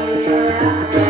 Thank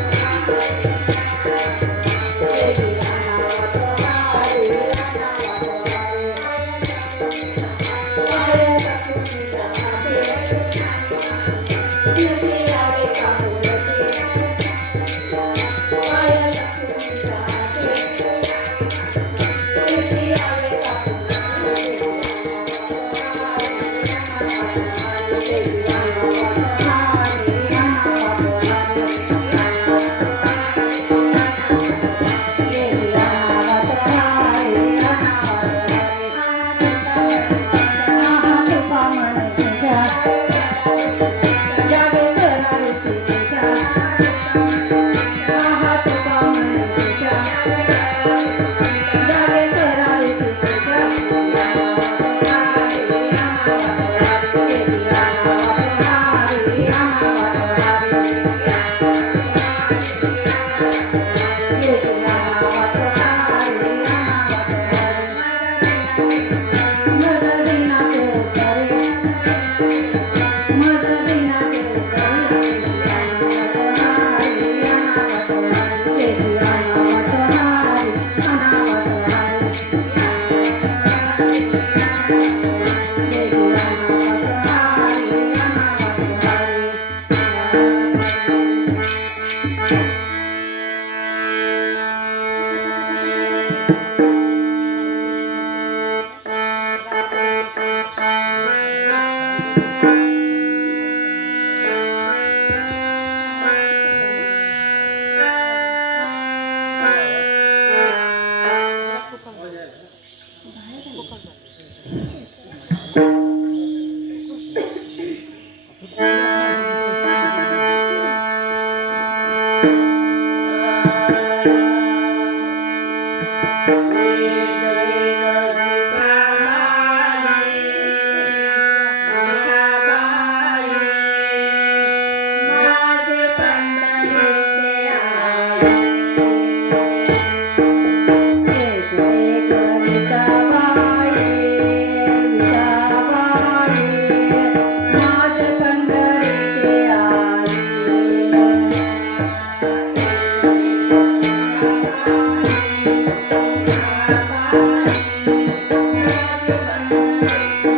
Música